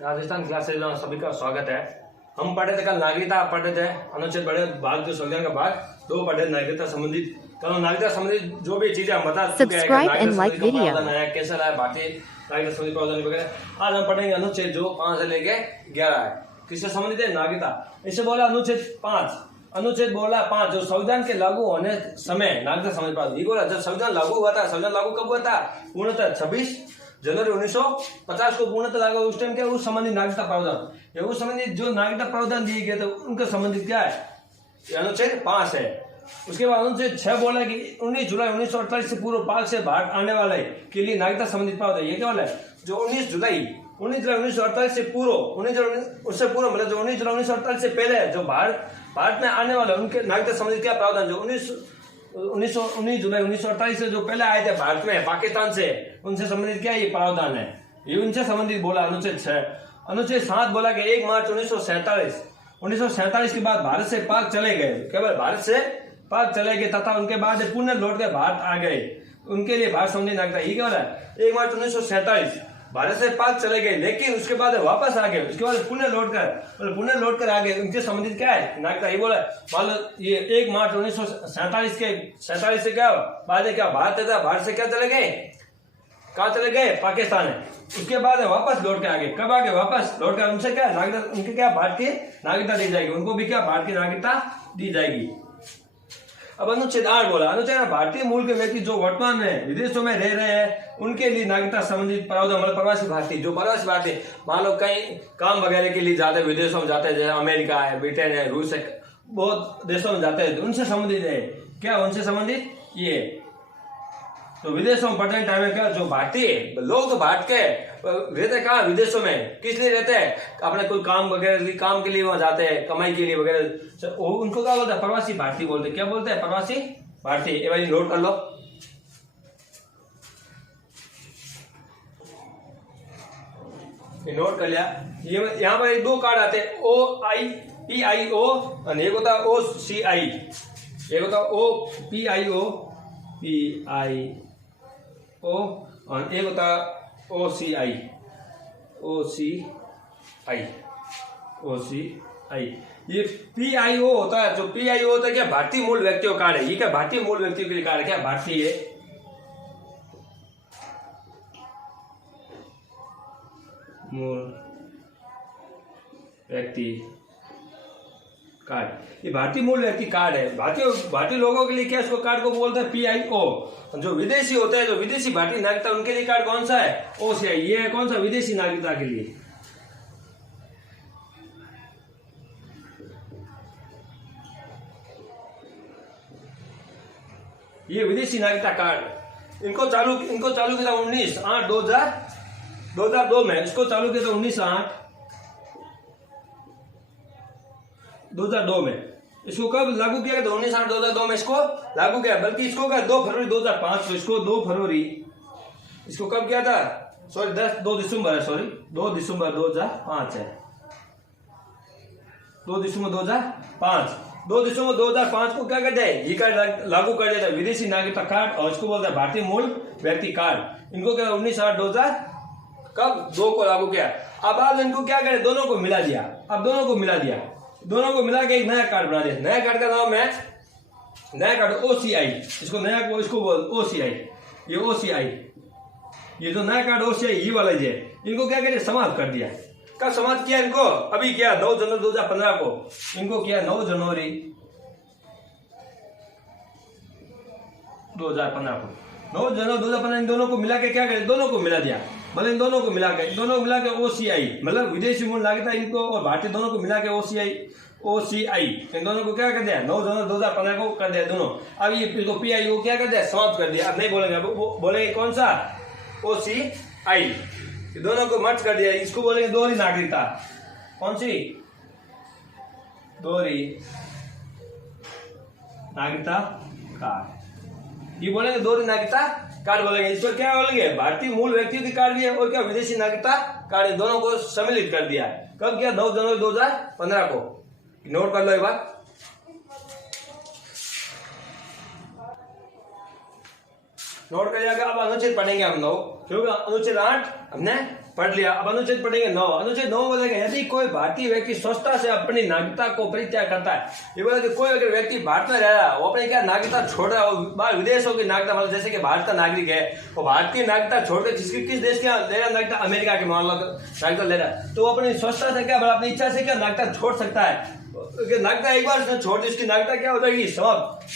Rajasthan classes में सभी का स्वागत है। हम पढ़े थे कल नागरिकता पढ़े थे, अनुच्छेद बड़े भाग जो संविधान का भाग 2 पढ़े नागरिकता संबंधित। कल नागरिकता संबंधित जो भी चीजें हम बता चुके हैं, कैसा रहा भारतीय नागरिकता संबंधी प्रावधान वगैरह। आज हम पढ़ेंगे अनुच्छेद जो 5 से लेके 11 है, किससे संबंधित है? नागरिकता। इसे बोला अनुच्छेद 5, अनुच्छेद बोला 5 जो संविधान के लागू होने समय नागरिकता संबंधी प्रावधान। ये बोला जब संविधान लागू हुआ था, संविधान लागू कब हुआ था? पूर्णतः 26 जनवरी 1950 को पूर्णतः लागू। उस टाइम क्या उस संबंधित नागरिकता प्रावधान, ये उस संबंधित जो नागरिकता प्रावधान दिए गए थे उनका संबंधित क्या है? अनुच्छेद 5 है। उसके बाद अनुच्छेद 6 बोला कि 19 जुलाई 1948 से पूर्व पाक से भारत आने वाले के लिए नागरिकता संबंधित प्रावधान। ये क्या वाला है? जो 19 जुलाई 1948 से पूर्व, उससे पूर्व मतलब जो 19 जुलाई 1948 से पहले जो भारत में आने वाले उनके नागरिकता संबंधित क्या प्रावधान? जो 19 जुलाई 1948 से जो पहले आए थे भारत में पाकिस्तान से, उनसे संबंधित क्या ये प्रावधान है? ये उनसे संबंधित बोला अनुच्छेद 6। अनुच्छेद 7 बोला कि 1 मार्च 1947 के बाद भारत से पाक चले गए, केवल भारत से पाक चले गए तथा उनके बाद पुनः लौट के भारत आ गए, उनके लिए भारत संबंधी नागरिकता। ये क्या हो रहा है? 1 मार्च 1947 भारत से पाक चले गए लेकिन उसके बाद वापस आ गए, उसके बाद पुनः लौट कर आ गए, उनके संबंधित क्या है? नागरिकता। ये बोला मान लो ये 1 मार्च 1947 से क्या बाद क्या भारत था, भारत से क्या चले गए, कहाँ चले गए? पाकिस्तान है। उसके बाद वापस लौट के आ गए। कब आ गए? वापस लौट कर उनसे क्या नागरिकता, उनके क्या भारत की नागरिकता दी जाएगी, उनको भी क्या भारत की नागरिकता दी जाएगी। अब अनुच्छेद 8 बोला, अनुच्छेद भारतीय मूल के व्यक्ति जो वर्तमान में विदेशों में रह रहे हैं उनके लिए नागरिकता संबंधित प्रावधान। मतलब प्रवासी भारतीय, जो प्रवासी भारतीय मान लो कहीं काम वगैरह के लिए जाते हैं, विदेशों में जाते हैं, जैसे अमेरिका है, ब्रिटेन है, रूस है, बहुत देशों में जाते हैं, तो उनसे संबंधित है क्या? उनसे संबंधित ये तो विदेशों में पढ़ने टाइम में क्या जो भारतीय लोग तो भारत के रहते कहाँ? विदेशों में। किस लिए रहते हैं? अपने कोई काम वगैरह काम के लिए वहां जाते हैं, कमाई के लिए वगैरह, उनको क्या बोलते हैं? प्रवासी भारतीय बोलते हैं। क्या बोलते हैं? प्रवासी भारतीय। ये भाई नोट कर लो। ये नोट कर लिया। ये यहाँ पर 2 कार्ड आते हैं, OIPIO और एक होता है OCI। एक होता है OPIO और एक होता OCI। ये PIO होता है, जो PIO होता है क्या? भारतीय मूल व्यक्तियों कार्ड है। ये क्या भारतीय मूल व्यक्तियों के लिए कार्ड है? क्या भारतीय मूल व्यक्ति कार्ड, ये भारतीय मूल व्यक्ति कार्ड है। भारतीय लोगों के लिए क्या इसको कार्ड को बोलते हैं? PIO। जो विदेशी होते हैं, जो विदेशी भारतीय नागरिकता, उनके लिए कार्ड कौन सा है? OCI। ये है कौन सा? विदेशी नागरिकता के लिए। ये विदेशी नागरिकता कार्ड इनको चालू किया था 19/8/2002 में। इसको चालू किया था 19/8/2002 में। इसको कब लागू किया गया? 19/8/2002 में इसको लागू किया, बल्कि इसको क्या 2 फरवरी 2005 को, इसको 2 फरवरी इसको कब किया था? सॉरी 2 दिसंबर है, सॉरी 2 दिसंबर 2005 है। 2 दिसंबर 2005 को क्या कहते हैं? ये कार्ड लागू कर दिया था, विदेशी नागरिकता कार्ड, और इसको बोलते हैं भारतीय मूल व्यक्ति कार्ड। इनको क्या 19/8/2000 कब 2 को लागू किया। अब आज इनको क्या करें? दोनों को मिला दिया। अब दोनों को मिला के एक नया कार्ड बना दिया। नया कार्ड का नाम है, नया कार्ड OCI। इसको बोल OCI। ये OCI, ये जो नया कार्ड OCI ये वाला है, इनको क्या करें? समाप्त कर दिया। कब समाप्त किया इनको? अभी किया 9 जनवरी 2015 को। इनको किया 9 जनवरी 2015 को। 9 जनवरी 2015 इन दोनों को मिला के क्या करें? दोनों को मिला दिया। मतलब इन दोनों को मिला के OCI, मतलब विदेशी मूल नागरिकता, इनको और भारतीय दोनों को मिला के OCI इन दोनों को क्या कर दिया? 9 जनवरी 2015 को कर दिया दोनों। अब ये PIO क्या कर दिया? समाप्त कर दिया। अब नहीं बोलेंगे, बोलेंगे कौन सा? OCI। दोनों को मर्ज कर दिया। इसको बोलेंगे दोहरी नागरिकता। कौन सी? दोहरी नागरिकता कार्ड। ये बोलेंगे दोहरी नागरिकता कार्ड बोलेंगे। इस पर क्या बोलेंगे? भारतीय मूल व्यक्तियों की कार्ड भी है और क्या विदेशी नागरिकता कार्ड, दोनों को सम्मिलित कर दिया है। कब किया? 9 जनवरी 2015 को। नोट कर लो एक बार। नोट करिएगा। अब अनुच्छेद पढ़ेंगे हम लोग, क्योंकि अनुच्छेद 8 हमने पढ़ लिया। अब अनुच्छेद पढ़ेंगे 9। अनुच्छेद 9 बोलेगा यदि कोई भारतीय व्यक्ति स्वच्छता से अपनी नागरिकता को परित्याग करता है, ये बोला कि कोई अगर व्यक्ति भारत में रह रहा है वो अपनी क्या नागरिकता छोड़ रहा है, वो बाहर विदेशों की नागरिकता, मतलब जैसे कि भारत का नागरिक है वो भारतीय नागरिकता छोड़कर किस देश का ले रहा नागरिकता, अमेरिका के मान लो नागरिकता ले रहा है, तो वो अपनी स्वच्छता से क्या अपनी इच्छा से क्या नागरिकता छोड़ सकता है। नागरिकता एक बार छोड़ दी उसकी नागरिकता क्या हो जाएगी, समाप्त।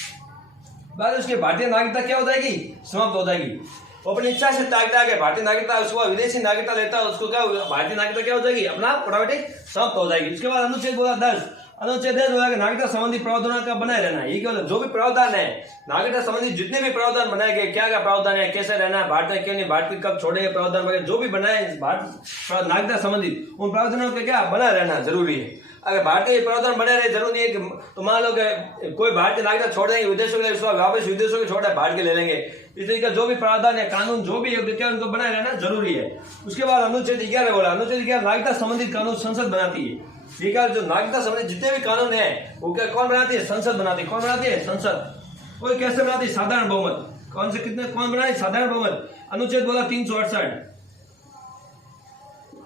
बाद उसकी भारतीय नागरिकता क्या हो जाएगी, समाप्त हो जाएगी। वो अपनी इच्छा से नागरिकता है भारतीय नागरिकता, उसको विदेशी नागरिकता लेता है, उसको क्या भारतीय नागरिकता क्या हो जाएगी, अपना ऑटोमेटिक समाप्त हो जाएगी। उसके बाद अनुच्छेद बोला 10। अनुच्छेद 10 बोला कि नागरिकता संबंधी प्रावधानों का बनाए रहना है। ये क्या जो भी प्रावधान है नागरिकता संबंधी, जितने भी प्रावधान बनाए गए, क्या क्या प्रावधान है, कैसे रहना है, भारत में क्यों नहीं, भारत कब छोड़ेंगे, प्रावधान वगैरह जो भी बनाए भारत नागरिकता संबंधित, उन प्रावधानों का क्या बना रहना जरूरी है। अगर भारतीय प्रावधान बने रहे जरूरी है कि तो मान लो कि कोई भारतीय नागरिकता छोड़ देंगे विदेशों के लिए, उसको वापस विदेशों के छोड़ा भारत के ले लेंगे, इस तरीके का जो भी प्रावधान है कानून जो भी है क्या उनको बनाए रहना जरूरी है। उसके बाद अनुच्छेद 11 बोला, अनुच्छेद 11 नागरिकता संबंधित कानून संसद बनाती है। ठीक है, जो नागरिकता संबंधित जितने भी कानून है वो क्या कौन बनाती है, संसद बनाती है। कौन बनाती है, संसद। वो कैसे बनाती है, साधारण बहुमत। कौन से कितने कौन बनाए, साधारण बहुमत। अनुच्छेद बोला 368,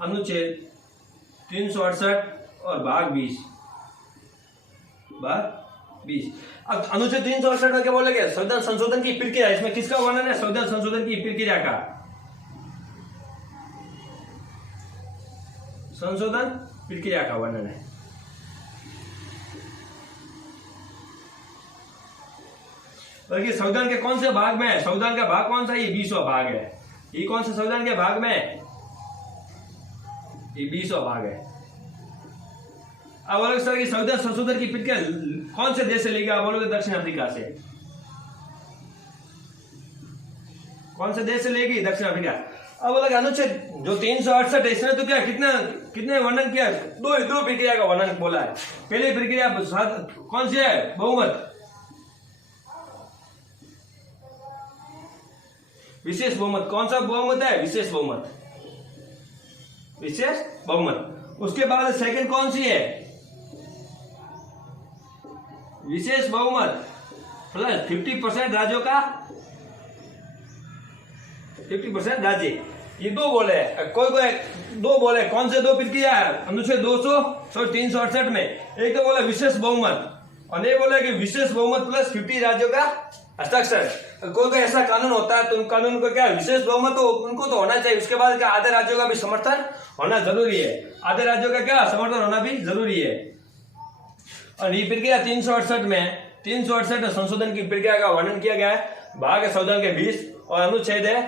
अनुच्छेद 368 और भाग 20। अब अनुच्छेद 368 में क्या बोलेंगे, संविधान संशोधन की प्रक्रिया, इसमें किसका वर्णन है, संविधान संशोधन की प्रक्रिया का, संशोधन प्रक्रिया का वर्णन है। बल्कि संविधान के कौन से भाग में है, संविधान का भाग कौन सा, ये 20वां भाग है। ये कौन से संविधान के भाग में, ये 20वां भाग है। अब अलग सर की संविधान संशोधन की प्रक्रिया कौन से देश से लेगी, आप बोलोगे दक्षिण अफ्रीका से। कौन से देश से लेगी, दक्षिण अफ्रीका। अब बोला अनुच्छेद जो 368 है इसने तो क्या कितने वर्णन किया, दो प्रक्रिया का वर्णन बोला है। पहली प्रक्रिया कौन सी है, बहुमत, विशेष बहुमत। कौन सा बहुमत है, विशेष बहुमत, विशेष बहुमत। उसके बाद सेकंड कौन सी है, विशेष बहुमत प्लस 50% राज्यों का, 50% राज्य। ये दो बोले, कोई दो बोले, कौन से दो प्रक्रिया है, अनुच्छेद 368 में। एक तो बोला विशेष बहुमत और एक बोला कि विशेष बहुमत प्लस 50 राज्यों का हस्ताक्षर। कोई ऐसा कानून होता है तो उन कानून को क्या विशेष बहुमत तो उनको तो होना चाहिए। उसके बाद क्या आधे राज्यों का भी समर्थन होना जरूरी है, आधे राज्यों का क्या समर्थन होना भी जरूरी है। और ये प्रक्रिया 368 में संशोधन की प्रक्रिया का वर्णन किया गया है। भाग है संविधान के 20 और अनुच्छेद है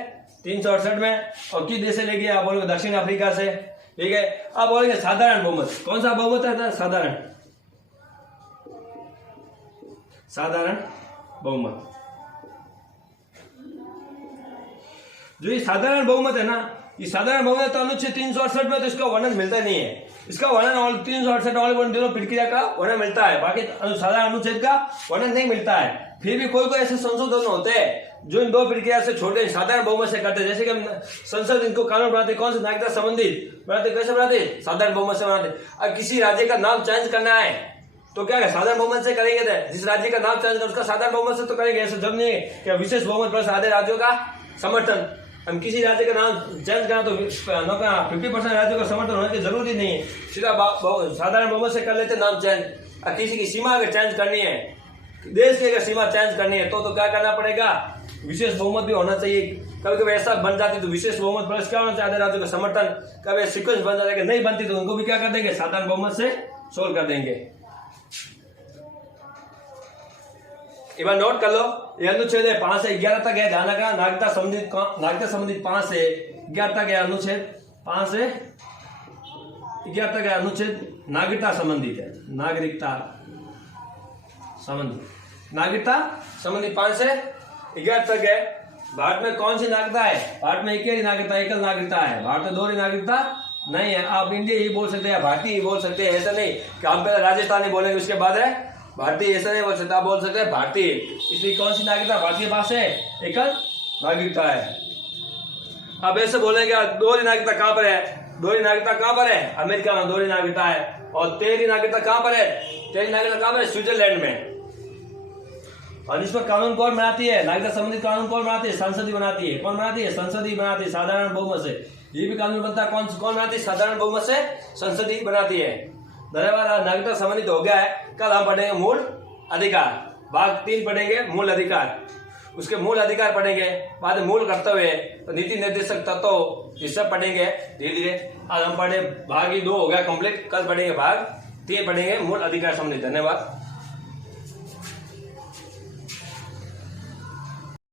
368 में। और किस देश से लेगी, आप बोलोगे दक्षिण अफ्रीका से। ठीक है, अब बोलेंगे साधारण बहुमत। कौन सा बहुमत है, साधारण बहुमत। जो ये साधारण बहुमत है ना, ये साधारण बहुमत तो अनुच्छेद 368 में तो इसका वर्णन मिलता नहीं है। इसका वर्णन 368 वाले दोनों प्रक्रिया का वर्णन मिलता है, बाकी साधारण अनुच्छेद का वर्णन नहीं मिलता है। फिर भी कोई ऐसे संशोधन होते हैं जो इन दो प्रक्रिया से छोटे साधारण बहुमत से करते हैं। जैसे कि संसद इनको कानून बनाते, कौन से नागरिकता संबंधित बनाते, कैसे बनाते, साधारण बहुमत से बनाते। अब किसी राज्य का नाम चेंज करना है तो क्या है, साधारण बहुमत से करेंगे। जिस राज्य का नाम चेंज कर उसका साधारण बहुमत से तो करेंगे, ऐसा जब नहीं है विशेष बहुमत प्लस आधे राज्यों का समर्थन। हम किसी राज्य का नाम चेंज करना तो 50% राज्यों का समर्थन होने की जरूरी नहीं है, सीधा साधारण बहुमत से कर लेते नाम चेंज। किसी की सीमा अगर चेंज करनी है, देश की अगर सीमा चेंज करनी है तो क्या करना पड़ेगा, विशेष बहुमत भी होना चाहिए। कभी कभी ऐसा बन जाती तो विशेष बहुमत प्लस क्या होना चाहिए, आधे राज्यों का समर्थन। कभी सीक्वेंस बन जाएगा, नहीं बनती तो उनको भी क्या कर देंगे, साधारण बहुमत से सोल्व कर देंगे। एक बार नोट कर लो, ये अनुच्छेद 5 से 11 तक है, ध्यान रखना। नागरिकता संबंधित 5 से 11 तक है, अनुच्छेद 5 से 11 तक है अनुच्छेद नागरिकता संबंधित है। नागरिकता संबंधित 5 से 11 तक है। भारत में कौन सी नागरिकता है, भारत में एकल नागरिकता है। भारत में दोहरी नागरिकता नहीं है। आप इंडिया ही बोल सकते हैं, भारतीय ही बोल सकते हैं, ऐसा नहीं कि आप पहले राजस्थानी बोलेंगे उसके बाद है भारतीय, ऐसा नहीं बोल सकते। आप बोल सकते हैं भारतीय। इसलिए कौन सी नागरिकता भारतीय पास है, एकल नागरिकता है। अब ऐसे बोलेंगे दोहरी नागरिकता कहां पर है, दोहरी नागरिकता कहां पर है, अमेरिका में दोहरी नागरिकता है। और तेहरी नागरिकता कहां पर है, तेहरी नागरिकता कहां पर है, स्विट्जरलैंड में। और इस पर कानून कौन बनाती है? नागरिकता संबंधी कानून कौन बनाती है? संसद ही बनाती है। कौन बनाती है? संसद ही बनाती है, साधारण बहुमत से। ये भी कानून बनता है कौन बनाती है? साधारण बहुमत से संसद ही बनाती है। धन्यवाद। नागरिकता संबंधित हो गया है। कल हम पढ़ेंगे मूल अधिकार, भाग 3 पढ़ेंगे मूल अधिकार। उसके मूल अधिकार पढ़ेंगे, बाद में मूल कर्तव्य, तो नीति निर्देशक तत्व, ये सब पढ़ेंगे धीरे धीरे। आज हम पढ़े भाग ही 2 हो गया कंप्लीट। कल पढ़ेंगे भाग 3 पढ़ेंगे मूल अधिकार संबंधित। धन्यवाद।